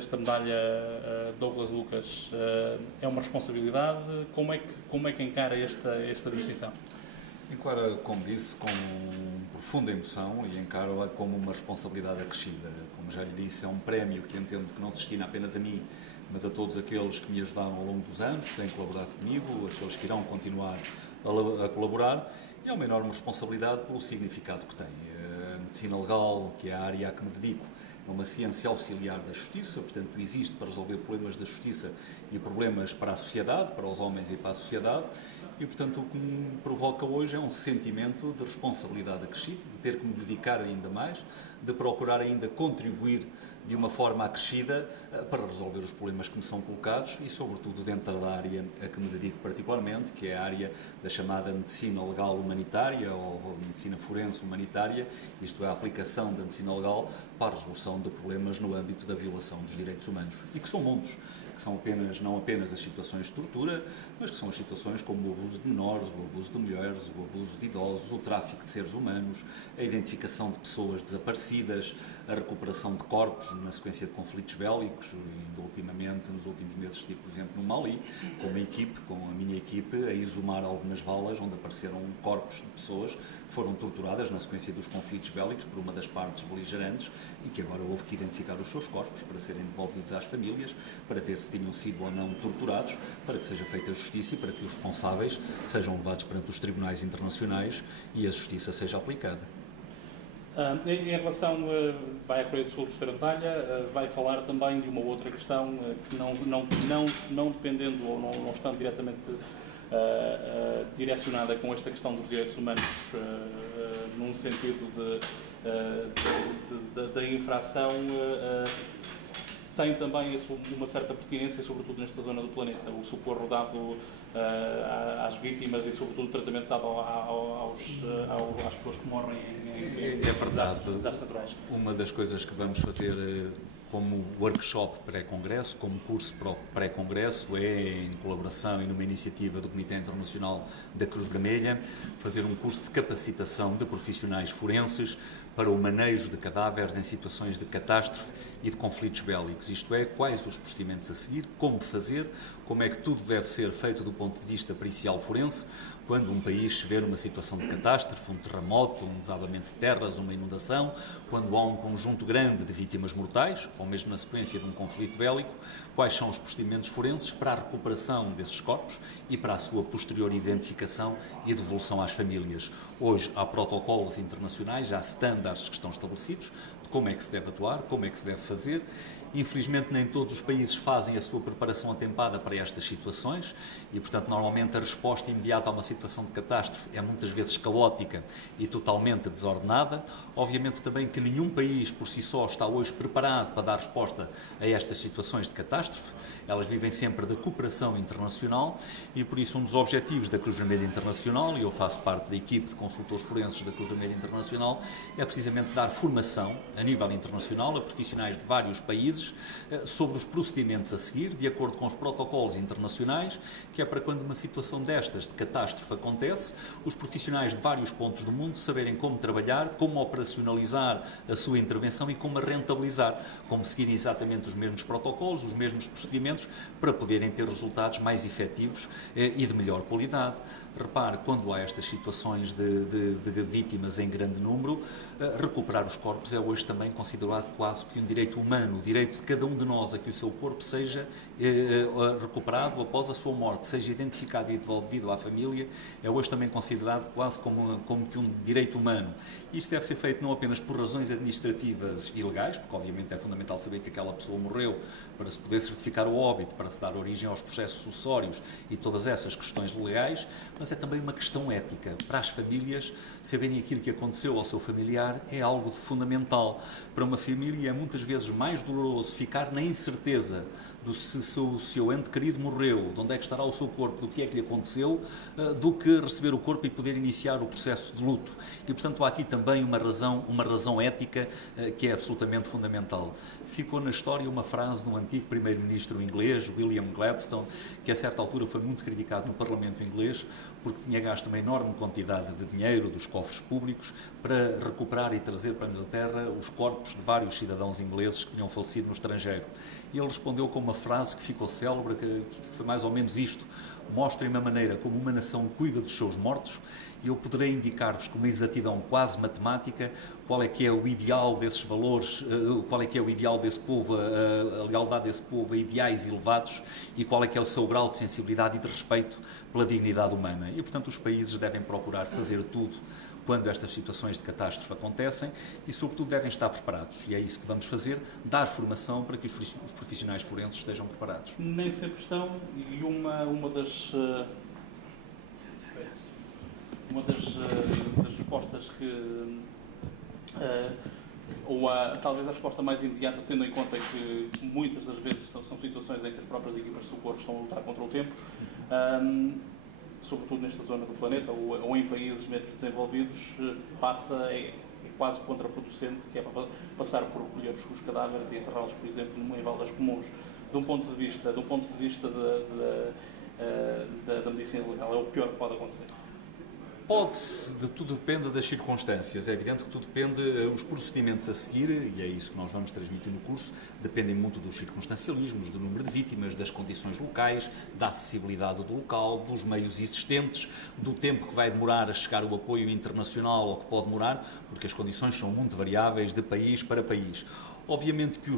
Esta medalha Douglas Lucas é uma responsabilidade? Como é que encara esta distinção? Encara, como disse, com profunda emoção e encaro-a como uma responsabilidade acrescida. Como já lhe disse, é um prémio que entendo que não se destina apenas a mim, mas a todos aqueles que me ajudaram ao longo dos anos, que têm colaborado comigo, aqueles que irão continuar a colaborar, e é uma enorme responsabilidade pelo significado que tem. A medicina legal, que é a área a que me dedico, é uma ciência auxiliar da justiça, portanto existe para resolver problemas da justiça e problemas para a sociedade, para os homens e para a sociedade, e portanto o que me provoca hoje é um sentimento de responsabilidade acrescida, de ter que me dedicar ainda mais, de procurar ainda contribuir de uma forma acrescida para resolver os problemas que me são colocados e sobretudo dentro da área a que me dedico particularmente, que é a área da chamada medicina legal humanitária ou medicina forense humanitária, isto é, a aplicação da medicina legal para a resolução de problemas no âmbito da violação dos direitos humanos, e que são muitos, que são não apenas as situações de tortura, mas que são as situações como o abuso de menores, o abuso de mulheres, o abuso de idosos, o tráfico de seres humanos, a identificação de pessoas desaparecidas, a recuperação de corpos na sequência de conflitos bélicos, e ultimamente, nos últimos meses, estive, por exemplo, no Mali, com a minha equipe, a exumar algumas valas onde apareceram corpos de pessoas que foram torturadas na sequência dos conflitos bélicos por uma das partes beligerantes e que agora houve que identificar os seus corpos para serem devolvidos às famílias, para ver se tinham sido ou não torturados, para que seja feita justiça e para que os responsáveis sejam levados perante os tribunais internacionais e a justiça seja aplicada. Em relação, vai à Coreia do Sul receber a medalha, vai falar também de uma outra questão que não dependendo ou não estando diretamente direcionada com esta questão dos direitos humanos num sentido da infração, tem também uma certa pertinência, sobretudo nesta zona do planeta, o socorro dado às vítimas e sobretudo o tratamento dado às pessoas que morrem em desastres naturais. Uma das coisas que vamos fazer como workshop pré-congresso, como curso pré-congresso, é, em colaboração e numa iniciativa do Comitê Internacional da Cruz Vermelha, fazer um curso de capacitação de profissionais forenses para o manejo de cadáveres em situações de catástrofe e de conflitos bélicos, isto é, quais os procedimentos a seguir, como fazer, como é que tudo deve ser feito do ponto de vista pericial forense, quando um país se vê numa situação de catástrofe, um terremoto, um desabamento de terras, uma inundação, quando há um conjunto grande de vítimas mortais, ou mesmo na sequência de um conflito bélico, quais são os procedimentos forenses para a recuperação desses corpos e para a sua posterior identificação e devolução às famílias. Hoje há protocolos internacionais, há standards que estão estabelecidos de como é que se deve atuar, como é que se deve fazer. Infelizmente, nem todos os países fazem a sua preparação atempada para estas situações e, portanto, normalmente a resposta imediata a uma situação de catástrofe é muitas vezes caótica e totalmente desordenada. Obviamente também que nenhum país por si só está hoje preparado para dar resposta a estas situações de catástrofe. Elas vivem sempre da cooperação internacional e, por isso, um dos objetivos da Cruz Vermelha Internacional, e eu faço parte da equipe de consultores forenses da Cruz Vermelha Internacional, é precisamente dar formação a nível internacional a profissionais de vários países sobre os procedimentos a seguir, de acordo com os protocolos internacionais, que é para quando uma situação destas de catástrofe acontece, os profissionais de vários pontos do mundo saberem como trabalhar, como operacionalizar a sua intervenção e como a rentabilizar, como seguir exatamente os mesmos protocolos, os mesmos procedimentos, para poderem ter resultados mais efetivos e de melhor qualidade. Repare, quando há estas situações de vítimas em grande número, recuperar os corpos é hoje também considerado quase que um direito humano, o direito de cada um de nós a que o seu corpo seja recuperado após a sua morte, seja identificado e devolvido à família, é hoje também considerado quase como que um direito humano. Isto deve ser feito não apenas por razões administrativas e legais, porque obviamente é fundamental saber que aquela pessoa morreu para se poder certificar o óbito, para se dar origem aos processos sucessórios e todas essas questões legais, mas é também uma questão ética. Para as famílias, saberem aquilo que aconteceu ao seu familiar é algo de fundamental. Para uma família é muitas vezes mais doloroso ficar na incerteza se o seu ente querido morreu, de onde é que estará o seu corpo, do que é que lhe aconteceu, do que receber o corpo e poder iniciar o processo de luto. E, portanto, há aqui também uma razão ética que é absolutamente fundamental. Ficou na história uma frase de um antigo primeiro-ministro inglês, William Gladstone, que a certa altura foi muito criticado no Parlamento inglês, porque tinha gasto uma enorme quantidade de dinheiro dos cofres públicos para recuperar e trazer para a Inglaterra os corpos de vários cidadãos ingleses que tinham falecido no estrangeiro. E ele respondeu com uma frase que ficou célebre, que foi mais ou menos isto: mostrem-me a maneira como uma nação cuida dos seus mortos e eu poderei indicar-vos com uma exatidão quase matemática qual é que é o ideal desses valores, qual é que é o ideal desse povo, a lealdade desse povo a ideais elevados e qual é que é o seu grau de sensibilidade e de respeito pela dignidade humana. E, portanto, os países devem procurar fazer tudo quando estas situações de catástrofe acontecem e, sobretudo, devem estar preparados. E é isso que vamos fazer, dar formação para que os profissionais forenses estejam preparados. Nem sempre estão, e uma das respostas que, talvez a resposta mais imediata, tendo em conta que muitas das vezes são situações em que as próprias equipas de socorro estão a lutar contra o tempo, sobretudo nesta zona do planeta ou em países menos desenvolvidos, é quase contraproducente, que é para passar por recolher os cadáveres e enterrá-los, por exemplo, em valdas comuns. De um ponto de vista da medicina legal, é o pior que pode acontecer. Tudo depende das circunstâncias. É evidente que tudo depende, os procedimentos a seguir, e é isso que nós vamos transmitir no curso, dependem muito dos circunstancialismos, do número de vítimas, das condições locais, da acessibilidade do local, dos meios existentes, do tempo que vai demorar a chegar o apoio internacional ou que pode demorar, porque as condições são muito variáveis de país para país. Obviamente que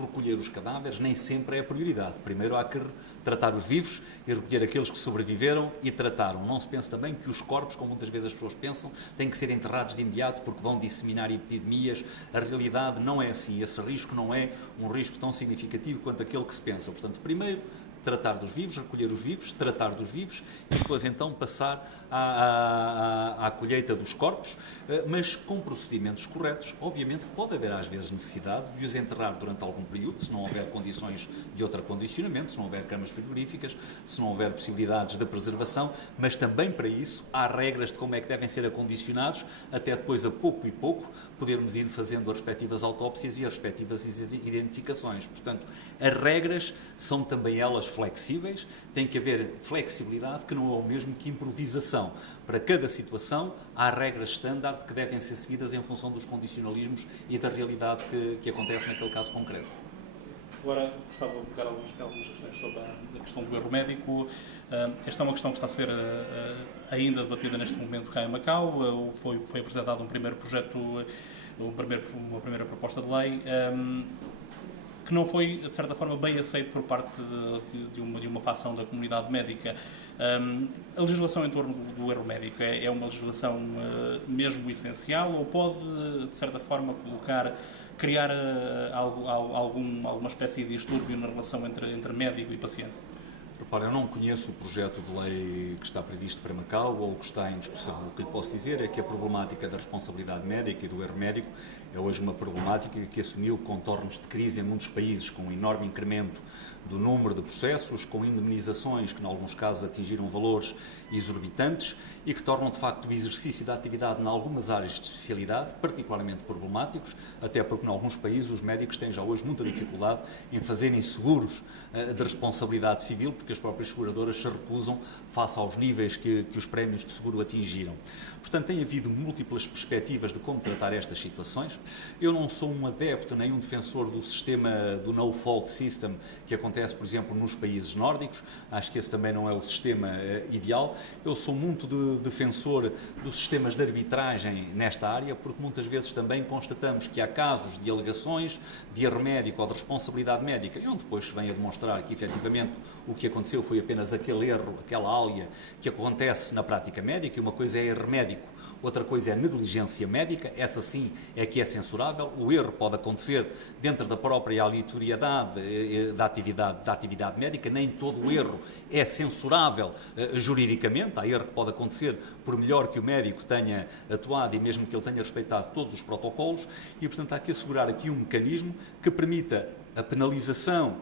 recolher os cadáveres nem sempre é a prioridade. Primeiro há que tratar os vivos e recolher aqueles que sobreviveram e trataram. Não se pense também que os corpos, como muitas vezes as pessoas pensam, têm que ser enterrados de imediato porque vão disseminar epidemias. A realidade não é assim. Esse risco não é um risco tão significativo quanto aquele que se pensa. Portanto, primeiro, tratar dos vivos, recolher os vivos, tratar dos vivos e depois então passar à colheita dos corpos, mas com procedimentos corretos. Obviamente que pode haver às vezes necessidade de os enterrar durante algum período, se não houver condições de outro acondicionamento, se não houver camas frigoríficas, se não houver possibilidades de preservação, mas também para isso há regras de como é que devem ser acondicionados, até depois a pouco e pouco podermos ir fazendo as respectivas autópsias e as respectivas identificações. Portanto, as regras são também elas flexíveis, tem que haver flexibilidade, que não é o mesmo que improvisação. Para cada situação, há regras standard que devem ser seguidas em função dos condicionalismos e da realidade que acontece naquele caso concreto. Agora, gostava de pegar algumas questões sobre a questão do erro médico. Esta é uma questão que está a ser ainda debatida neste momento cá em Macau. Foi apresentado um primeiro projeto, uma primeira proposta de lei, que não foi, de certa forma, bem aceito por parte de uma facção da comunidade médica. A legislação em torno do erro médico é uma legislação mesmo essencial ou pode, de certa forma, criar alguma espécie de distúrbio na relação entre médico e paciente? Repara, eu não conheço o projeto de lei que está previsto para Macau ou que está em discussão. O que lhe posso dizer é que a problemática da responsabilidade médica e do erro médico é hoje uma problemática que assumiu contornos de crise em muitos países, com um enorme incremento do número de processos, com indemnizações que, em alguns casos, atingiram valores exorbitantes e que tornam, de facto, o exercício da atividade em algumas áreas de especialidade particularmente problemáticos, até porque, em alguns países, os médicos têm já hoje muita dificuldade em fazerem seguros de responsabilidade civil, porque as próprias seguradoras se recusam face aos níveis que os prémios de seguro atingiram. Portanto, tem havido múltiplas perspectivas de como tratar estas situações. Eu não sou um adepto nem um defensor do sistema do no-fault system que acontece, por exemplo, nos países nórdicos. Acho que esse também não é o sistema ideal. Eu sou muito defensor dos sistemas de arbitragem nesta área, porque muitas vezes também constatamos que há casos de alegações de erro médico ou de responsabilidade médica, e onde depois se vem a demonstrar que, efetivamente, o que aconteceu foi apenas aquele erro, aquela ália que acontece na prática médica, e uma coisa é erro médico, outra coisa é negligência médica, essa sim é que é censurável. O erro pode acontecer dentro da própria aleatoriedade da atividade médica, nem todo o erro é censurável juridicamente. Há erro que pode acontecer por melhor que o médico tenha atuado e mesmo que ele tenha respeitado todos os protocolos, e portanto há que assegurar aqui um mecanismo que permita a penalização,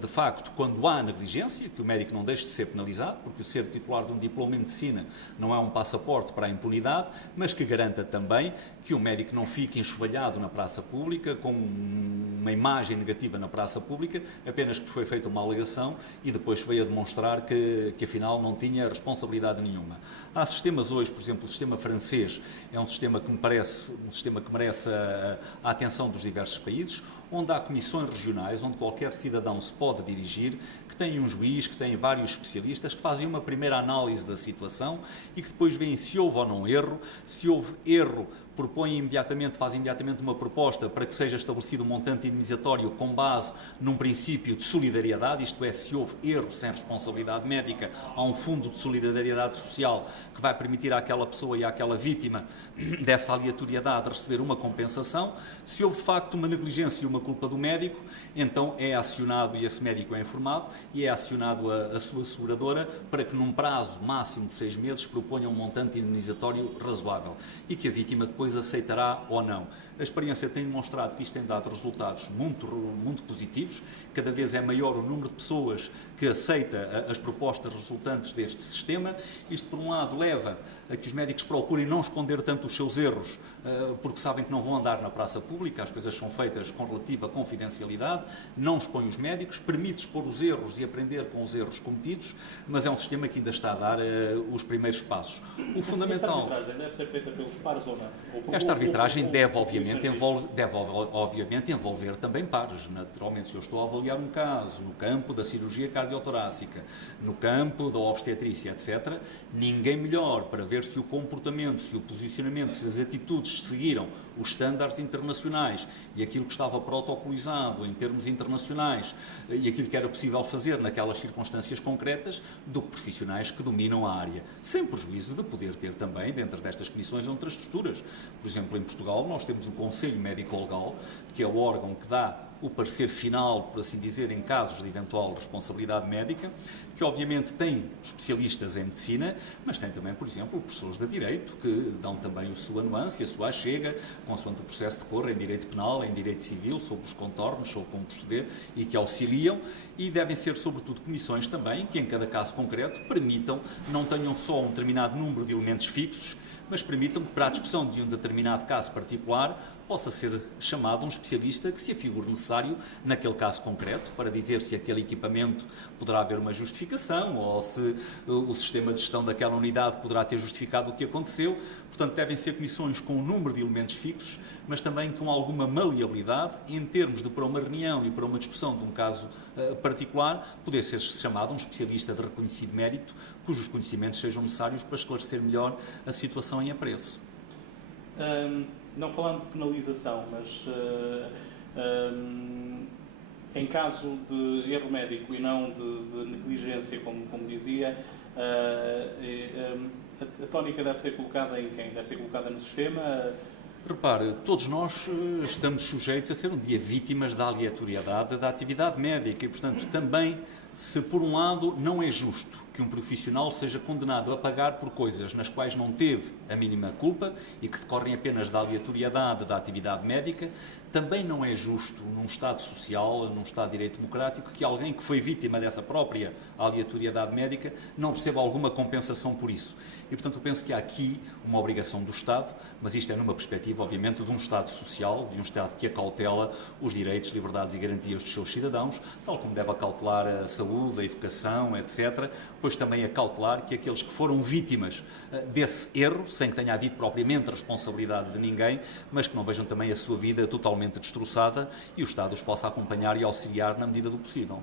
de facto, quando há negligência, que o médico não deixe de ser penalizado, porque o ser titular de um diploma em medicina não é um passaporte para a impunidade, mas que garanta também que o médico não fique enxovalhado na praça pública com uma imagem negativa na praça pública, apenas que foi feita uma alegação e depois veio a demonstrar que afinal não tinha responsabilidade nenhuma. Há sistemas hoje, por exemplo, o sistema francês é um sistema que merece a atenção dos diversos países, onde há comissões regionais, onde qualquer cidadão se pode dirigir, que tem um juiz, que tem vários especialistas, que fazem uma primeira análise da situação e que depois veem se houve ou não erro. Se houve erro, fazem imediatamente uma proposta para que seja estabelecido um montante indemnizatório com base num princípio de solidariedade, isto é, se houve erro sem responsabilidade médica, há um fundo de solidariedade social que vai permitir àquela pessoa e àquela vítima dessa aleatoriedade receber uma compensação. Se houve de facto uma negligência e uma culpa do médico, então é acionado, e esse médico é informado, e é acionado a sua seguradora para que num prazo máximo de 6 meses proponha um montante indemnizatório razoável e que a vítima depois aceitará ou não. A experiência tem demonstrado que isto tem dado resultados muito positivos, cada vez é maior o número de pessoas que aceita as propostas resultantes deste sistema. Isto, por um lado, leva a que os médicos procurem não esconder tanto os seus erros, porque sabem que não vão andar na praça pública, as coisas são feitas com relativa confidencialidade, não expõe os médicos, permite expor os erros e aprender com os erros cometidos, mas é um sistema que ainda está a dar os primeiros passos. O fundamental... Esta arbitragem deve ser feita pelos pares ou não? Esta arbitragem deve obviamente envolver também pares. Naturalmente, se eu estou a avaliar um caso no campo da cirurgia cardiotorácica, no campo da obstetrícia, etc., ninguém melhor para ver se o comportamento, se o posicionamento, se as atitudes seguiram os estándares internacionais e aquilo que estava protocolizado em termos internacionais e aquilo que era possível fazer naquelas circunstâncias concretas, do que profissionais que dominam a área, sem prejuízo de poder ter também, dentro destas comissões, outras estruturas. Por exemplo, em Portugal, nós temos um Conselho Médico-Legal, que é o órgão que dá o parecer final, por assim dizer, em casos de eventual responsabilidade médica, que obviamente tem especialistas em medicina, mas tem também, por exemplo, professores de Direito, que dão também a sua nuance, a sua achega, consoante o processo decorra, em Direito Penal, em Direito Civil, sobre os contornos, sobre como proceder, e que auxiliam, e devem ser, sobretudo, comissões também, que em cada caso concreto permitam, não tenham só um determinado número de elementos fixos, mas permitam que para a discussão de um determinado caso particular possa ser chamado um especialista que se afigure necessário naquele caso concreto para dizer se aquele equipamento poderá haver uma justificação ou se o sistema de gestão daquela unidade poderá ter justificado o que aconteceu. Portanto, devem ser comissões com um número de elementos fixos, mas também com alguma maleabilidade em termos de, para uma reunião e para uma discussão de um caso particular, poder ser chamado um especialista de reconhecido mérito, cujos conhecimentos sejam necessários para esclarecer melhor a situação em apreço. Não falando de penalização, mas em caso de erro médico e não de negligência, como dizia, a tónica deve ser colocada em quem? Deve ser colocada no sistema? Repare, todos nós estamos sujeitos a ser um dia vítimas da aleatoriedade da atividade médica e, portanto, também, se por um lado não é justo que um profissional seja condenado a pagar por coisas nas quais não teve a mínima culpa e que decorrem apenas da aleatoriedade da atividade médica, também não é justo num Estado social, num Estado de Direito Democrático, que alguém que foi vítima dessa própria aleatoriedade médica não receba alguma compensação por isso. E, portanto, eu penso que há aqui uma obrigação do Estado, mas isto é numa perspectiva, obviamente, de um Estado social, de um Estado que acautela os direitos, liberdades e garantias dos seus cidadãos, tal como deve acautelar a saúde, a educação, etc., pois também acautelar que aqueles que foram vítimas desse erro, sem que tenha havido propriamente responsabilidade de ninguém, mas que não vejam também a sua vida totalmente destroçada e o Estado os possa acompanhar e auxiliar na medida do possível.